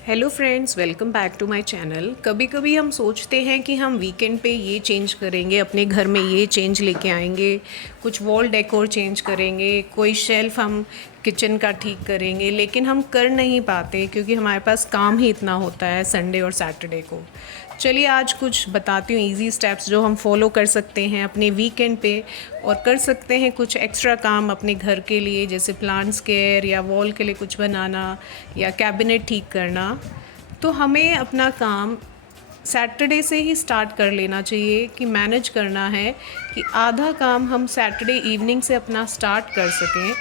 Hello friends, welcome back to my channel. कभी कभी हम सोचते हैं कि हम वीकेंड पे ये चेंज करेंगे, अपने घर में ये चेंज लेके आएंगे, कुछ वॉल डेकोर चेंज करेंगे, कोई शेल्फ हम किचन का ठीक करेंगे, लेकिन हम कर नहीं पाते क्योंकि हमारे पास काम ही इतना होता है संडे और सैटरडे को। चलिए आज कुछ बताती हूँ इजी स्टेप्स जो हम फॉलो कर सकते हैं अपने वीकेंड पे और कर सकते हैं कुछ एक्स्ट्रा काम अपने घर के लिए, जैसे प्लांट्स केयर या वॉल के लिए कुछ बनाना या कैबिनेट ठीक करना। तो हमें अपना काम सैटरडे से ही स्टार्ट कर लेना चाहिए कि मैनेज करना है कि आधा काम हम सैटरडे इवनिंग से अपना स्टार्ट कर सकें,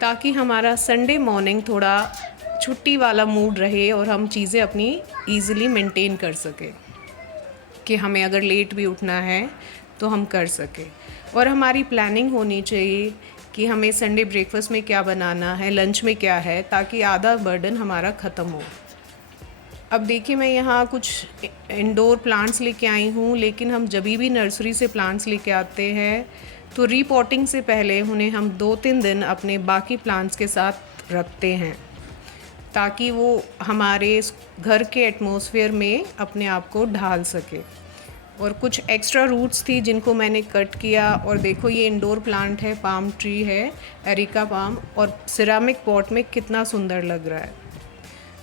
ताकि हमारा संडे मॉर्निंग थोड़ा छुट्टी वाला मूड रहे और हम चीज़ें अपनी ईज़िली मेंटेन कर सकें कि हमें अगर लेट भी उठना है तो हम कर सकें। और हमारी प्लानिंग होनी चाहिए कि हमें संडे ब्रेकफास्ट में क्या बनाना है, लंच में क्या है, ताकि आधा बर्डन हमारा ख़त्म हो। अब देखिए, मैं यहाँ कुछ इंडोर प्लांट्स लेके आई हूँ, लेकिन हम जब भी नर्सरी से प्लांट्स लेके आते हैं तो रीपॉटिंग से पहले उन्हें हम 2-3 दिन अपने बाकी प्लांट्स के साथ रखते हैं, ताकि वो हमारे घर के एटमॉस्फेयर में अपने आप को ढाल सके। और कुछ एक्स्ट्रा रूट्स थी जिनको मैंने कट किया। और देखो, ये इंडोर प्लांट है, पाम ट्री है, एरिका पाम, और सिरामिक पॉट में कितना सुंदर लग रहा है।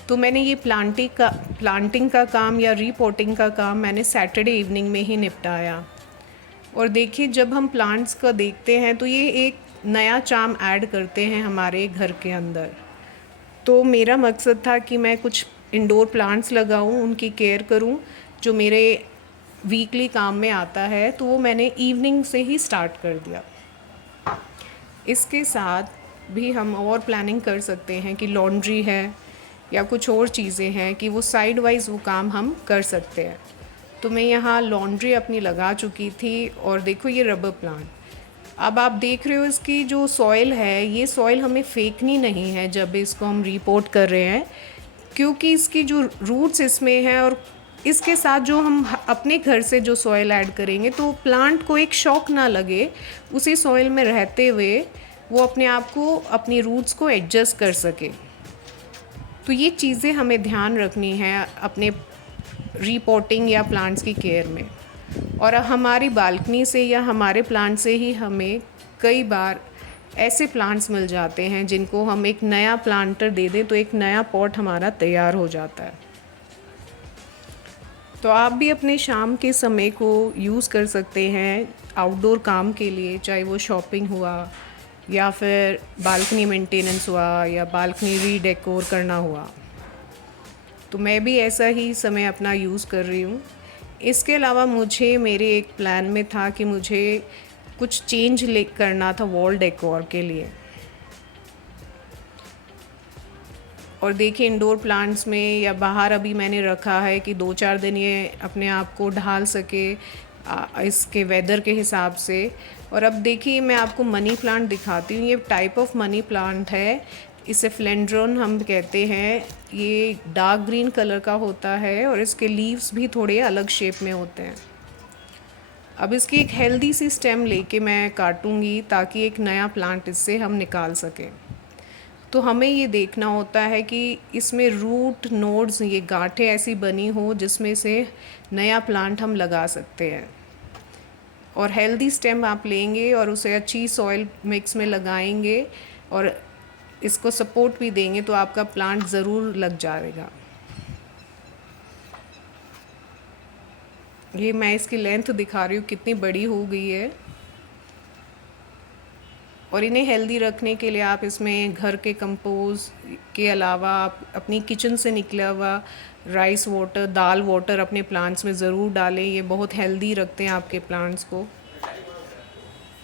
तो मैंने ये प्लांटिंग का काम या रीपोटिंग का काम मैंने सैटरडे इवनिंग में ही निपटाया। और देखिए, जब हम प्लांट्स का देखते हैं तो ये एक नया चार्म ऐड करते हैं हमारे घर के अंदर। तो मेरा मकसद था कि मैं कुछ इंडोर प्लांट्स लगाऊं, उनकी केयर करूं, जो मेरे वीकली काम में आता है। तो वो मैंने इवनिंग से ही स्टार्ट कर दिया। इसके साथ भी हम और प्लानिंग कर सकते हैं कि लॉन्ड्री है या कुछ और चीज़ें हैं कि वो साइड वाइज वो काम हम कर सकते हैं। तो मैं यहाँ लॉन्ड्री अपनी लगा चुकी थी। और देखो, ये रबर प्लांट, अब आप देख रहे हो इसकी जो सॉइल है, ये सॉइल हमें फेंकनी नहीं है जब इसको हम रिपोर्ट कर रहे हैं, क्योंकि इसकी जो रूट्स इसमें हैं और इसके साथ जो हम अपने घर से जो सॉइल ऐड करेंगे, तो प्लांट को एक शॉक ना लगे, उसी सॉइल में रहते हुए वो अपने आप को, अपनी रूट्स को एडजस्ट कर सके। तो ये चीज़ें हमें ध्यान रखनी है अपने रिपोर्टिंग या प्लांट्स की केयर में। और हमारी बालकनी से या हमारे प्लांट से ही हमें कई बार ऐसे प्लांट्स मिल जाते हैं जिनको हम एक नया प्लांटर दे दें तो एक नया पॉट हमारा तैयार हो जाता है। तो आप भी अपने शाम के समय को यूज़ कर सकते हैं आउटडोर काम के लिए, चाहे वो शॉपिंग हुआ या फिर बालकनी मेंटेनेंस हुआ या बालकनी रीडेकोर करना हुआ। तो मैं भी ऐसा ही समय अपना यूज़ कर रही हूँ। इसके अलावा मुझे मेरे एक प्लान में था कि मुझे कुछ चेंज ले करना था वॉल डेकोर के लिए। और देखिए, इंडोर प्लांट्स में या बाहर अभी मैंने रखा है कि 2-4 दिन ये अपने आप को ढाल सके इसके वेदर के हिसाब से। और अब देखिए, मैं आपको मनी प्लांट दिखाती हूँ। ये टाइप ऑफ मनी प्लांट है, इसे फ्लेंड्रोन हम कहते हैं। ये डार्क ग्रीन कलर का होता है और इसके लीव्स भी थोड़े अलग शेप में होते हैं। अब इसकी एक हेल्दी सी स्टेम लेके मैं काटूंगी ताकि एक नया प्लांट इससे हम निकाल सकें। तो हमें ये देखना होता है कि इसमें रूट नोड्स, ये गांठें ऐसी बनी हो जिसमें से नया प्लांट हम लगा सकते हैं। और हेल्दी स्टेम आप लेंगे और उसे अच्छी सॉइल मिक्स में लगाएंगे और इसको सपोर्ट भी देंगे तो आपका प्लांट ज़रूर लग जाएगा। ये मैं इसकी लेंथ दिखा रही हूँ कितनी बड़ी हो गई है। और इन्हें हेल्दी रखने के लिए आप इसमें घर के कंपोज के अलावा आप अपनी किचन से निकला हुआ राइस वाटर, दाल वाटर अपने प्लांट्स में ज़रूर डालें। ये बहुत हेल्दी रखते हैं आपके प्लांट्स को।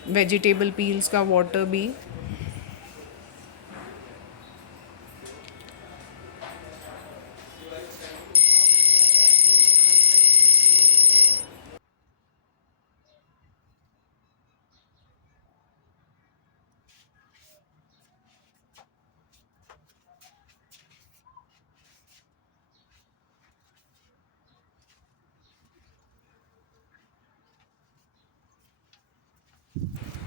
वेजिटेबल पील्स का वाटर भी।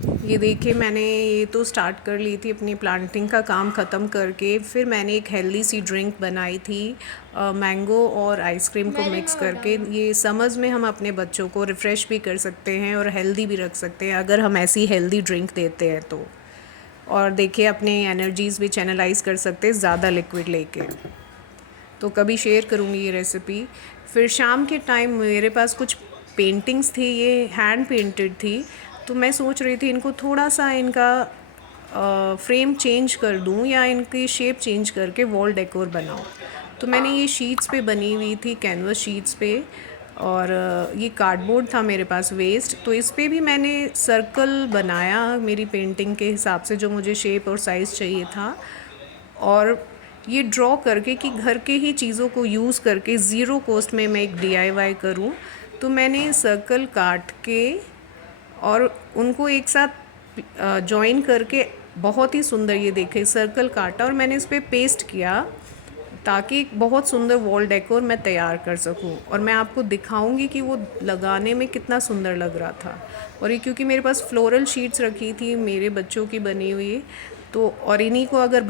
ये देखिए, मैंने ये तो स्टार्ट कर ली थी अपनी प्लांटिंग का काम ख़त्म करके। फिर मैंने एक हेल्दी सी ड्रिंक बनाई थी मैंगो और आइसक्रीम को मिक्स करके। ये समर्स में हम अपने बच्चों को रिफ़्रेश भी कर सकते हैं और हेल्दी भी रख सकते हैं अगर हम ऐसी हेल्दी ड्रिंक देते हैं तो। और देखिए, अपने एनर्जीज़ भी चैनलाइज कर सकते हैं ज़्यादा लिक्विड लेके। तो कभी शेयर करूँगी ये रेसिपी। फिर शाम के टाइम मेरे पास कुछ पेंटिंग्स थी, ये हैंड पेंटेड थी। तो मैं सोच रही थी इनको थोड़ा सा इनका फ्रेम चेंज कर दूँ या इनकी शेप चेंज करके वॉल डेकोर बनाऊँ। तो मैंने ये शीट्स पे बनी हुई थी, कैनवस शीट्स पे। और ये कार्डबोर्ड था मेरे पास वेस्ट, तो इस पे भी मैंने सर्कल बनाया मेरी पेंटिंग के हिसाब से, जो मुझे शेप और साइज़ चाहिए था। और ये ड्रॉ करके कि घर के ही चीज़ों को यूज़ करके ज़ीरो कॉस्ट में मैं एक DIY करूं। तो मैंने सर्कल काट के और उनको एक साथ जॉइन करके बहुत ही सुंदर, ये देखें, सर्कल काटा और मैंने इस पर पेस्ट किया ताकि एक बहुत सुंदर वॉल डेकोर मैं तैयार कर सकूं। और मैं आपको दिखाऊंगी कि वो लगाने में कितना सुंदर लग रहा था। और ये क्योंकि मेरे पास फ्लोरल शीट्स रखी थी मेरे बच्चों की बनी हुई, तो और इन्हीं को अगर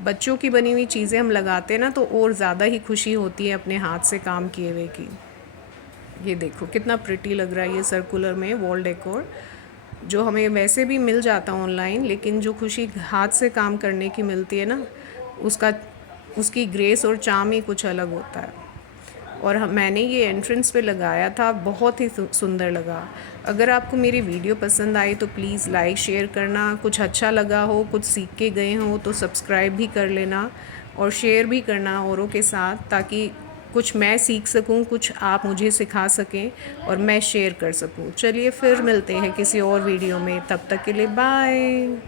बच्चों की बनी हुई चीज़ें हम लगाते हैं ना, तो और ज़्यादा ही खुशी होती है अपने हाथ से काम किए हुए की। ये देखो कितना प्रिटी लग रहा है ये सर्कुलर में वॉल डेकोर, जो हमें वैसे भी मिल जाता ऑनलाइन, लेकिन जो खुशी हाथ से काम करने की मिलती है ना, उसका उसकी ग्रेस और चार्म ही कुछ अलग होता है। और मैंने ये एंट्रेंस पे लगाया था, बहुत ही सुंदर लगा। अगर आपको मेरी वीडियो पसंद आई तो प्लीज़ लाइक शेयर करना। कुछ अच्छा लगा हो, कुछ सीख के गए हो तो सब्सक्राइब भी कर लेना और शेयर भी करना औरों के साथ, ताकि कुछ मैं सीख सकूं, कुछ आप मुझे सिखा सकें और मैं शेयर कर सकूं। चलिए फिर मिलते हैं किसी और वीडियो में, तब तक के लिए बाय।